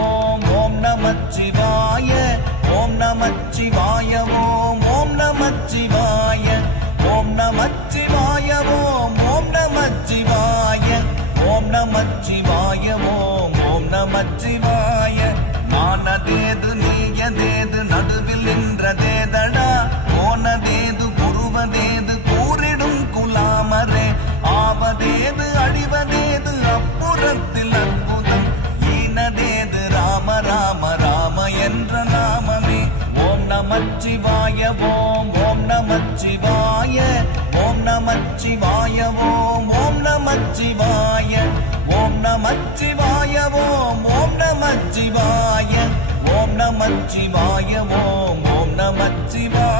ஓம் ஓம் நமச்சிவாய ஓம் நமச்சிவாய ஓம் ஓம் நமச்சிவாய ஓம் நமச்சிவாய ஓம் ஓம் நமச்சிவாய ஓம் நமச்சிவாய ஓம் ஓம் நமச்சிவாய நானதேது நீயதேது நடுவில் நின்றதேதடா போனதேது புருவதேது கூறிடும் குலாமரே ஆவதேது அழிவதேது அப்புறத்தில் அற்புதம் ஈனதேது ராம ராம ராம என்ற நாமமே ஓம் நமச்சிவாய ஓம் ஓம் நமச்சிவாய ஓம் நமச்சிவாய ஓம் ஓம் நமச்சிவாய ஓம் நமச்சிவாய ஓம் ஓம் நமச்சிவாய ஓம் நமச்சிவாய ஓம் ஓம் நமச்சிவாய